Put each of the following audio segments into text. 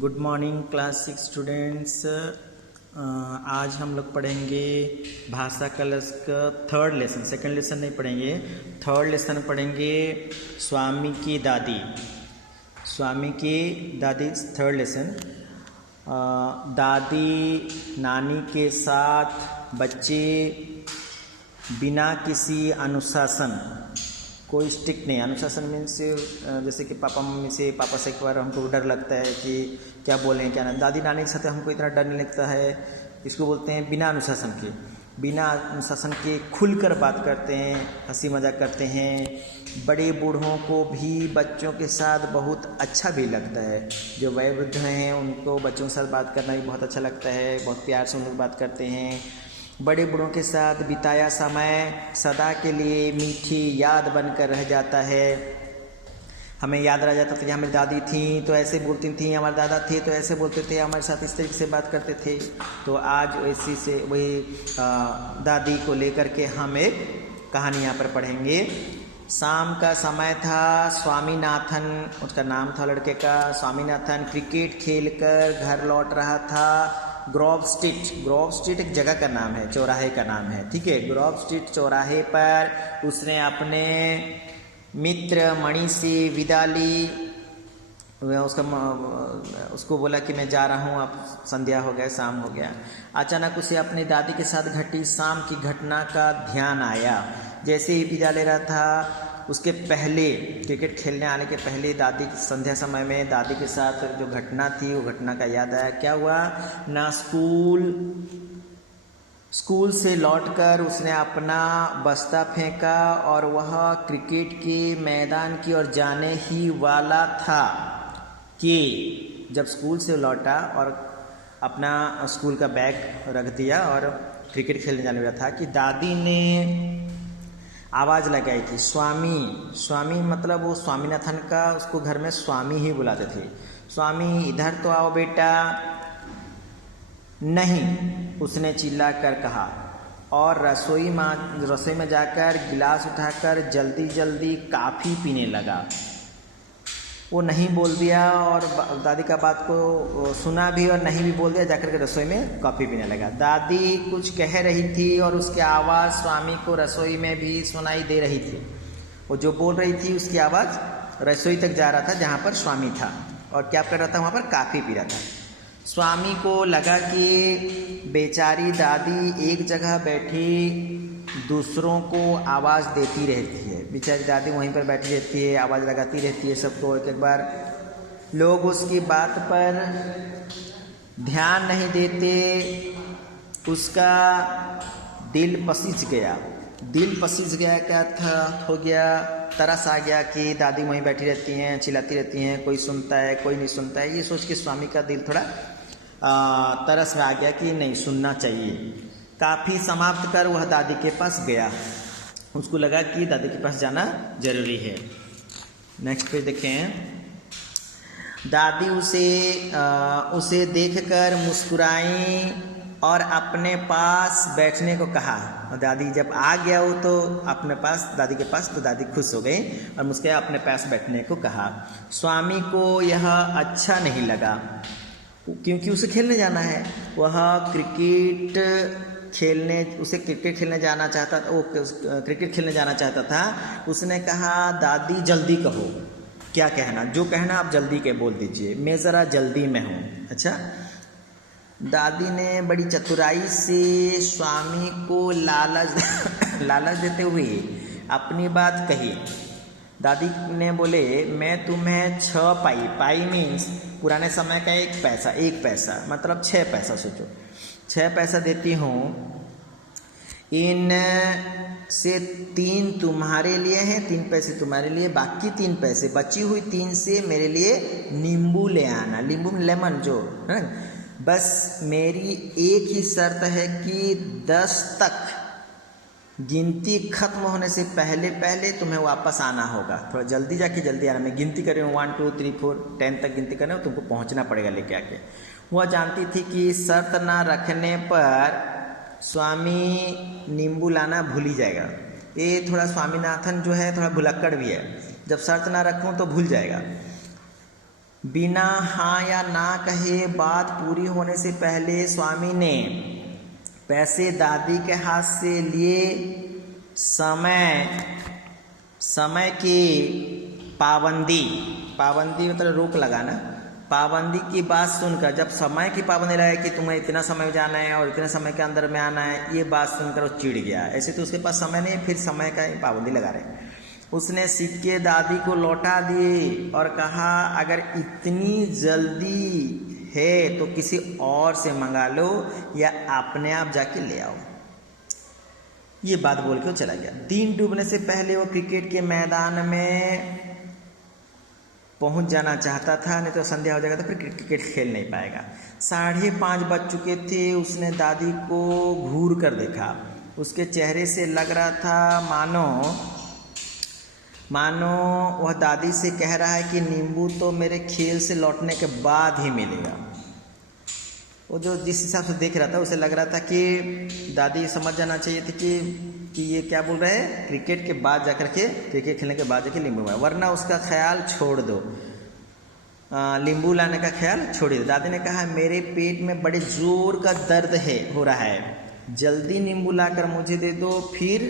Good morning class 6 students. आज हम लोग पढ़ेंगे भाषा कलश का थर्ड लेसन। सेकंड लेसन नहीं पढ़ेंगे, थर्ड लेसन पढ़ेंगे। स्वामी की दादी, स्वामी की दादी थर्ड लेसन। दादी नानी के साथ बच्चे बिना किसी अनुशासन, कोई स्टिक नहीं। अनुशासन मीन्स जैसे कि पापा मम्मी से, पापा से एक बार हमको डर लगता है कि क्या बोलें क्या ना, दादी नानी के साथ हमको इतना डर नहीं लगता है। इसको बोलते हैं बिना अनुशासन के। बिना अनुशासन के खुलकर बात करते हैं, हंसी मजाक करते हैं। बड़े बूढ़ों को भी बच्चों के साथ बहुत अच्छा भी लगता है। जो वयोवृद्ध हैं उनको बच्चों के साथ बात करना भी बहुत अच्छा लगता है, बहुत प्यार से उन लोग बात करते हैं। बड़े बूढ़ों के साथ बिताया समय सदा के लिए मीठी याद बनकर रह जाता है। हमें याद रह जाता था कि हमारी दादी थी तो ऐसे बोलती थी, हमारे दादा थे तो ऐसे बोलते थे, हमारे साथ इस तरीके से बात करते थे। तो आज इसी से वही दादी को लेकर के हम एक कहानी यहाँ पर पढ़ेंगे। शाम का समय था। स्वामीनाथन, उसका नाम था लड़के का, स्वामीनाथन क्रिकेट खेलकर घर लौट रहा था। ग्रोव स्ट्रीट एक जगह का नाम है, चौराहे का नाम है, ठीक है। ग्रोव स्ट्रीट चौराहे पर उसने अपने मित्र मणि से विदा ली। उसको बोला कि मैं जा रहा हूँ, अब संध्या हो गया, शाम हो गया। अचानक उसे अपनी दादी के साथ घटी शाम की घटना का ध्यान आया। जैसे ही विदा ले रहा था, उसके पहले क्रिकेट खेलने आने के पहले दादी संध्या समय में दादी के साथ जो घटना थी वो घटना का याद आया। क्या हुआ ना, स्कूल से लौटकर उसने अपना बस्ता फेंका और वह क्रिकेट के मैदान की ओर जाने ही वाला था कि जब स्कूल से लौटा और अपना स्कूल का बैग रख दिया और क्रिकेट खेलने जाने वाला था कि दादी ने आवाज़ लगाई थी, स्वामी मतलब वो स्वामीनाथन का, उसको घर में स्वामी ही बुलाते थे। स्वामी इधर तो आओ बेटा। नहीं, उसने चिल्ला कर कहा और रसोई में जाकर गिलास उठाकर जल्दी जल्दी कॉफ़ी पीने लगा। वो नहीं बोल दिया और दादी का बात को सुना भी और नहीं भी बोल दिया, जाकर के रसोई में कॉफ़ी पीने लगा। दादी कुछ कह रही थी और उसकी आवाज़ स्वामी को रसोई में भी सुनाई दे रही थी। वो जो बोल रही थी उसकी आवाज़ रसोई तक जा रहा था जहाँ पर स्वामी था, और क्या कर रहा था, वहाँ पर कॉफ़ी पी रहा था। स्वामी को लगा कि बेचारी दादी एक जगह बैठी दूसरों को आवाज़ देती रहती है। बेचारी दादी वहीं पर बैठी रहती है, आवाज़ लगाती रहती है सबको। एक बार लोग उसकी बात पर ध्यान नहीं देते, उसका दिल पसीज गया। क्या था, हो गया, तरस आ गया कि दादी वहीं बैठी रहती हैं, चिल्लाती रहती हैं, कोई सुनता है कोई नहीं सुनता है। ये सोच के स्वामी का दिल थोड़ा तरस में आ गया कि नहीं, सुनना चाहिए। काफ़ी समाप्त कर वह दादी के पास गया। उसको लगा कि दादी के पास जाना जरूरी है। नेक्स्ट पे देखें। दादी उसे देखकर मुस्कुराई और अपने पास बैठने को कहा। और दादी जब आ गया वो तो अपने पास, दादी के पास, तो दादी खुश हो गई और मुस्कुराए अपने पास बैठने को कहा। स्वामी को यह अच्छा नहीं लगा क्योंकि उसे खेलने जाना है। वह क्रिकेट खेलने जाना चाहता था। वो क्रिकेट खेलने जाना चाहता था। उसने कहा, दादी जल्दी कहो, क्या कहना, जो कहना आप जल्दी के बोल दीजिए, मैं ज़रा जल्दी में हूँ। अच्छा, दादी ने बड़ी चतुराई से स्वामी को लालच देते हुए अपनी बात कही। दादी ने बोले, मैं तुम्हें 6 पाई मीन्स पुराने समय का 1 पैसा मतलब 6 पैसा, सोचो 6 पैसा देती हूँ। इन से 3 तुम्हारे लिए हैं, 3 पैसे तुम्हारे लिए, बाकी 3 पैसे बची हुई 3 से मेरे लिए नींबू ले आना। नींबू लेमन जो है। बस मेरी एक ही शर्त है कि 10 तक गिनती खत्म होने से पहले तुम्हें वापस आना होगा। थोड़ा जल्दी जाके जल्दी आना। मैं गिनती कर रही हूँ 1 2 3 4 10 तक गिनती कर रही हूँ, तुमको पहुँचना पड़ेगा लेके आके। वह जानती थी कि शर्त ना रखने पर स्वामी नींबू लाना भूल ही जाएगा। ये थोड़ा स्वामीनाथन जो है थोड़ा भुलक्कड़ भी है, जब शर्त ना रखूँ तो भूल जाएगा। बिना हाँ या ना कहे बात पूरी होने से पहले स्वामी ने पैसे दादी के हाथ से लिए। समय की पाबंदी मतलब रोक लगाना। पाबंदी की बात सुनकर, जब समय की पाबंदी लगाए कि तुम्हें इतना समय जाना है और इतने समय के अंदर में आना है, ये बात सुनकर वो चिढ़ गया। ऐसे तो उसके पास समय नहीं, फिर समय का पाबंदी लगा रहे। उसने सिक्के दादी को लौटा दिए और कहा, अगर इतनी जल्दी है तो किसी और से मंगा लो या अपने आप जाके ले आओ। ये बात बोल के वो चला गया। दिन डूबने से पहले वो क्रिकेट के मैदान में पहुंच जाना चाहता था, नहीं तो संध्या हो जाएगा तो फिर क्रिकेट खेल नहीं पाएगा। 5:30 बज चुके थे। उसने दादी को घूर कर देखा। उसके चेहरे से लग रहा था मानो वह दादी से कह रहा है कि नींबू तो मेरे खेल से लौटने के बाद ही मिलेगा। वो जो जिस हिसाब से देख रहा था उसे लग रहा था कि दादी समझ जाना चाहिए थी कि ये क्या बोल रहे हैं, क्रिकेट के बाद जाकर के, क्रिकेट खेलने के बाद जाके नींबू में, वरना उसका ख्याल छोड़ दो, नींबू लाने का ख्याल छोड़ दो। दादी ने कहा, मेरे पेट में बड़े जोर का दर्द हो रहा है, जल्दी नींबू लाकर मुझे दे दो, फिर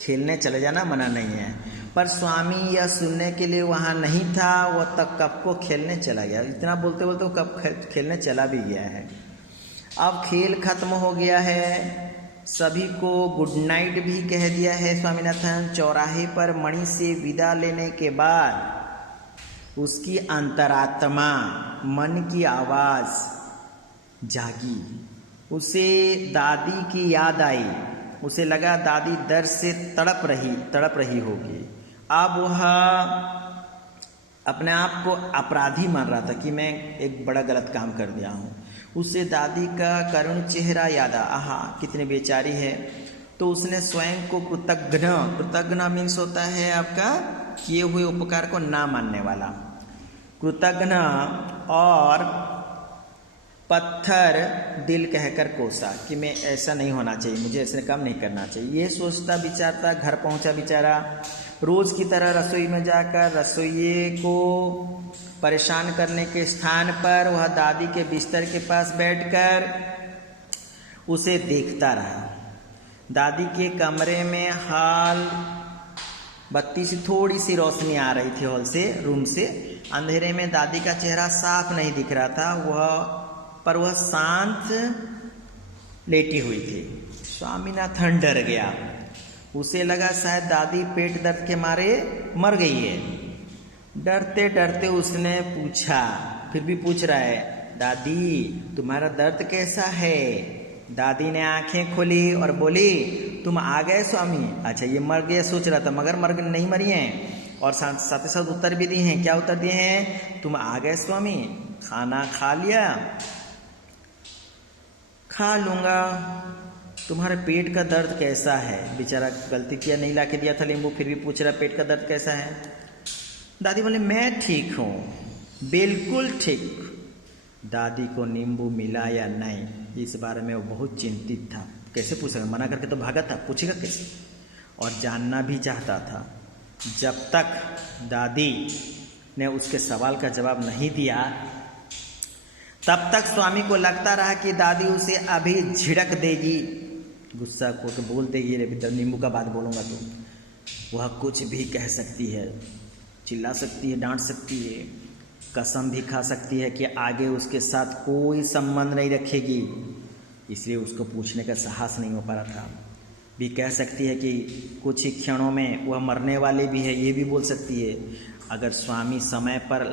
खेलने चले जाना, मना नहीं है। पर स्वामी यह सुनने के लिए वहाँ नहीं था। वह तक कब को खेलने चला गया। इतना बोलते बोलते वो कब खेलने चला भी गया है। अब खेल खत्म हो गया है। सभी को गुड नाइट भी कह दिया है स्वामीनाथन। चौराहे पर मणि से विदा लेने के बाद उसकी अंतरात्मा, मन की आवाज़ जागी। उसे दादी की याद आई। उसे लगा दादी दर्द से तड़प रही होगी। अब वह अपने आप को अपराधी मान रहा था कि मैं एक बड़ा गलत काम कर दिया हूँ। उसे दादी का करुण चेहरा याद आया, कितनी बेचारी है। तो उसने स्वयं को कृतज्ञ मीन्स होता है आपका किए हुए उपकार को ना मानने वाला, कृतज्ञ और पत्थर दिल कहकर कोसा कि मैं ऐसा नहीं होना चाहिए, मुझे ऐसे काम नहीं करना चाहिए। ये सोचता विचारता घर पहुंचा बेचारा। रोज़ की तरह रसोई में जाकर रसोइये को परेशान करने के स्थान पर वह दादी के बिस्तर के पास बैठकर उसे देखता रहा। दादी के कमरे में हाल बत्ती से थोड़ी सी रोशनी आ रही थी, हॉल से, रूम से। अंधेरे में दादी का चेहरा साफ नहीं दिख रहा था, वह शांत लेटी हुई थी। स्वामीनाथन डर गया। उसे लगा शायद दादी पेट दर्द के मारे मर गई है। डरते डरते उसने पूछा, फिर भी पूछ रहा है, दादी तुम्हारा दर्द कैसा है? दादी ने आंखें खोली और बोली, तुम आ गए स्वामी। अच्छा, ये मर गया सोच रहा था, मगर नहीं मरी हैं। और साथ ही साथ उत्तर भी दिए हैं। क्या उत्तर दिए हैं? तुम आ गए स्वामी, खाना खा लिया? खा लूँगा। तुम्हारे पेट का दर्द कैसा है? बेचारा गलती किया, नहीं ला के दिया था नींबू, फिर भी पूछ रहा पेट का दर्द कैसा है। दादी बोले, मैं ठीक हूँ, बिल्कुल ठीक। दादी को नींबू मिला या नहीं, इस बारे में वो बहुत चिंतित था। कैसे पूछेगा, मना करके तो भागा था, पूछेगा कैसे? और जानना भी चाहता था। जब तक दादी ने उसके सवाल का जवाब नहीं दिया, तब तक स्वामी को लगता रहा कि दादी उसे अभी झिड़क देगी, गुस्सा को के बोल देगी, रे नींबू का बात बोलूँगा तो वह कुछ भी कह सकती है, चिल्ला सकती है, डांट सकती है, कसम भी खा सकती है कि आगे उसके साथ कोई संबंध नहीं रखेगी। इसलिए उसको पूछने का साहस नहीं हो पा रहा था। भी कह सकती है कि कुछ ही क्षणों में वह मरने वाले भी है, ये भी बोल सकती है। अगर स्वामी समय पर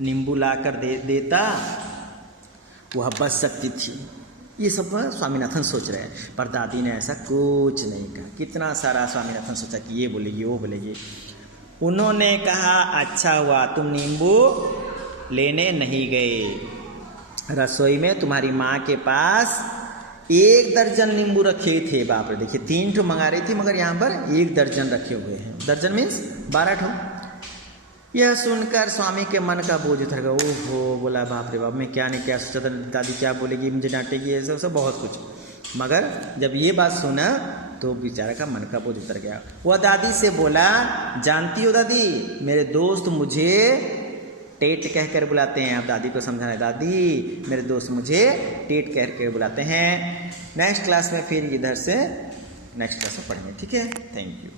नींबू ला कर देता वह बच सकती थी। ये सब स्वामीनाथन सोच रहे हैं, पर दादी ने ऐसा कुछ नहीं कहा। कितना सारा स्वामीनाथन सोचा कि ये बोलेगी, वो बोलेगी। उन्होंने कहा, अच्छा हुआ तुम नींबू लेने नहीं गए। रसोई में तुम्हारी माँ के पास 1 दर्जन नींबू रखे थे। बाप रे, देखिए 3 ठो मंगा रही थी, मगर यहाँ पर 1 दर्जन रखे हुए हैं। दर्जन मीन्स 12 ठो। यह सुनकर स्वामी के मन का बोझ उतर गया। ओहो, बोला बाप रे बाप, मैं क्या नहीं क्या सोचा था, दादी क्या बोलेगी, मुझे डांटेगी, ऐसा सब बहुत कुछ। मगर जब ये बात सुना तो बेचारा का मन का बोझ उतर गया। वह दादी से बोला, जानती हो दादी, मेरे दोस्त मुझे टेट कहकर बुलाते हैं। आप दादी को समझाना है, दादी मेरे दोस्त मुझे टेट कहकर बुलाते हैं। नेक्स्ट क्लास में फिर इधर से नेक्स्ट क्लास में पढ़ेंगे, ठीक है। Thank you.